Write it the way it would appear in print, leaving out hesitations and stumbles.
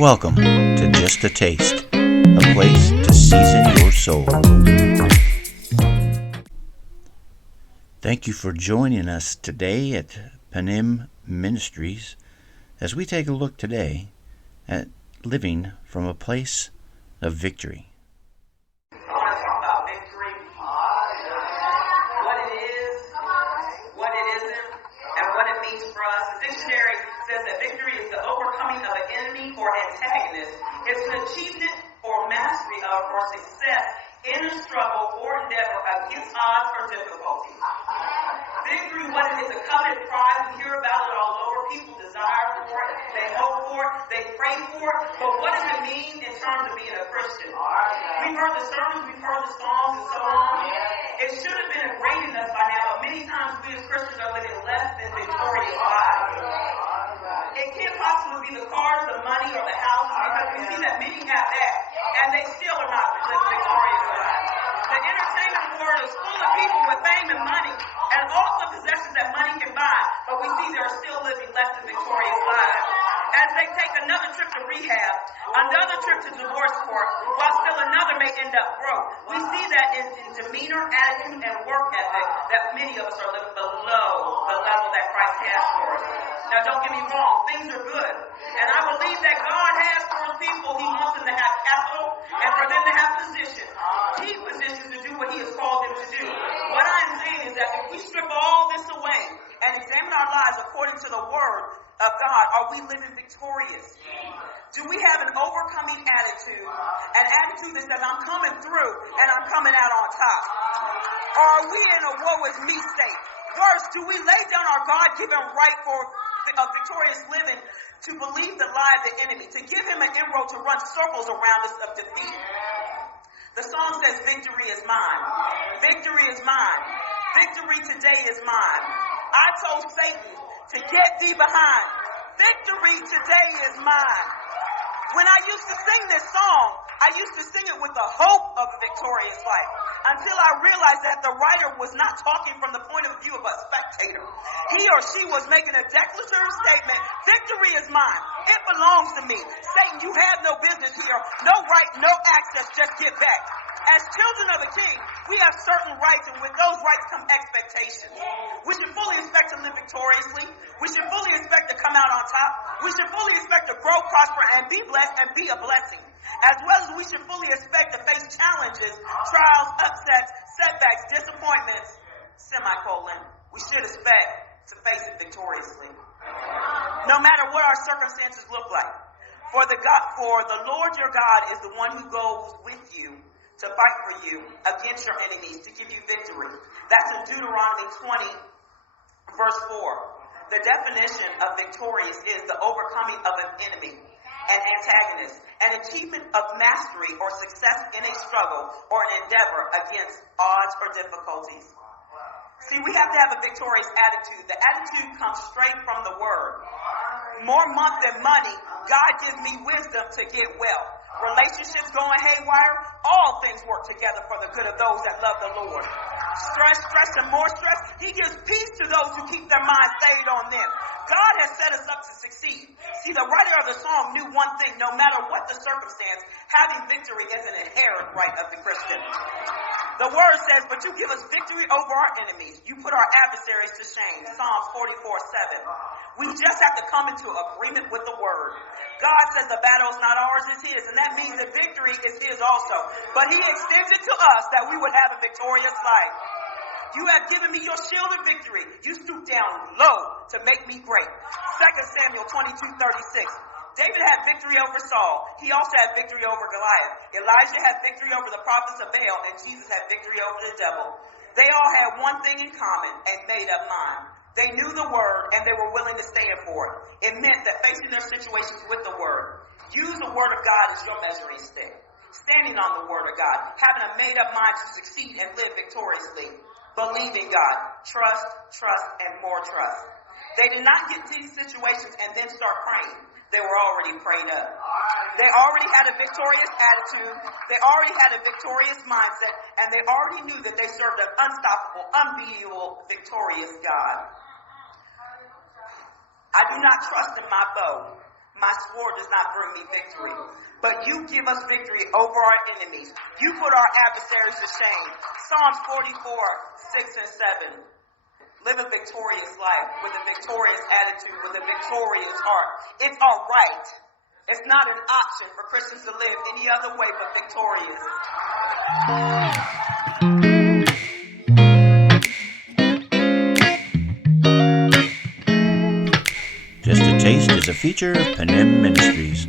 Welcome to Just a Taste, a place to season your soul. Thank you for joining us today at Panim Ministries as we take a look today at living from a place of victory. It's an achievement or mastery of or success in a struggle or endeavor against odds or difficulties. Victory, what it is, a coveted prize. We hear about it all over. People desire for it, they hope for it, they pray for it. But what does it mean in terms of being a Christian? We've heard the sermons, we've heard the songs, and so on. It should have been ingrained in us by now, but many times we as Christians are living less than victorious lives. It can't possibly be the cars, the money, or the houses, because we see that many have that, and they still are not living victorious lives. The entertainment world is full of people with fame and money, and all the possessions that money can buy, but we see they're still living less than victorious lives. As they take another trip to rehab, another trip to divorce court, while still another may end up broke. We see that in demeanor, attitude, and work ethic that many of us are living below the level that Christ has for us. Now, don't get me wrong, things are good. And I believe that God has for his people, he wants them to have capital and for them to have position. Key positions to do what he has called them to do. What I am saying is that if we strip all this away and examine our lives according to the word of God, are we living victorious? Do we have an overcoming attitude, an attitude that says, I'm coming through and I'm coming out on top? Or are we in a woe is me state? Worse, do we lay down our God-given right for victorious living to believe the lie of the enemy, to give him an inroad to run circles around us of defeat? The song says, victory is mine. Victory is mine. Victory today is mine. I told Satan to get thee behind. Victory today is mine. When I used to sing this song, I used to sing it with the hope of a victorious life, until I realized that the writer was not talking from the point of view of a spectator. He or she was making a declaratory statement. Victory is mine. It belongs to me. Satan, you have no business here. No right, no access. Just get back. As children of the King, we have certain rights, and with those rights come expectations. We should fully expect to live victoriously. We should fully expect to come out on top. We should fully expect to grow, prosper, and be blessed and be a blessing. As well as we should fully expect to face challenges, trials, upsets, setbacks, disappointments, semicolon. We should expect to face it victoriously. No matter what our circumstances look like. For the Lord your God is the one who goes with you to fight for you against your enemies, to give you victory. That's in Deuteronomy 20, verse 4. The definition of victorious is the overcoming of an enemy, an antagonist, an achievement of mastery or success in a struggle or an endeavor against odds or difficulties. See, we have to have a victorious attitude. The attitude comes straight from the word. More month than money, God gives me wisdom to get well. Relationships going haywire, all things work together for the good of those that love the Lord. Stress, and more stress, he gives peace to those who keep their minds stayed on them. God has set us up to succeed. See, the writer of the song knew one thing: no matter what the circumstance, having victory is an inherent right of the Christian. The word says, but you give us victory over our enemies. You put our adversaries to shame. Psalms 44:7. We just have to come into agreement with the word. God says the battle is not ours, it's his. And that means the victory is his also. But he extends it to us that we would have a victorious life. You have given me your shield of victory. You stoop down low to make me great. 2 Samuel 22:36. David had victory over Saul. He also had victory over Goliath. Elijah had victory over the prophets of Baal, and Jesus had victory over the devil. They all had one thing in common, a made-up mind. They knew the word, and they were willing to stand for it. It meant that facing their situations with the word. Use the word of God as your measuring stick. Standing on the word of God. Having a made-up mind to succeed and live victoriously. Believe in God. Trust, and more trust. They did not get to these situations and then start praying. They were already prayed up. They already had a victorious attitude. They already had a victorious mindset. And they already knew that they served an unstoppable, unbeatable, victorious God. I do not trust in my bow. My sword does not bring me victory. But you give us victory over our enemies. You put our adversaries to shame. Psalms 44, 6 and 7. Live a victorious life with a victorious attitude, with a victorious heart. It's all right. It's not an option for Christians to live any other way but victorious. Just a Taste is a feature of Panem Ministries.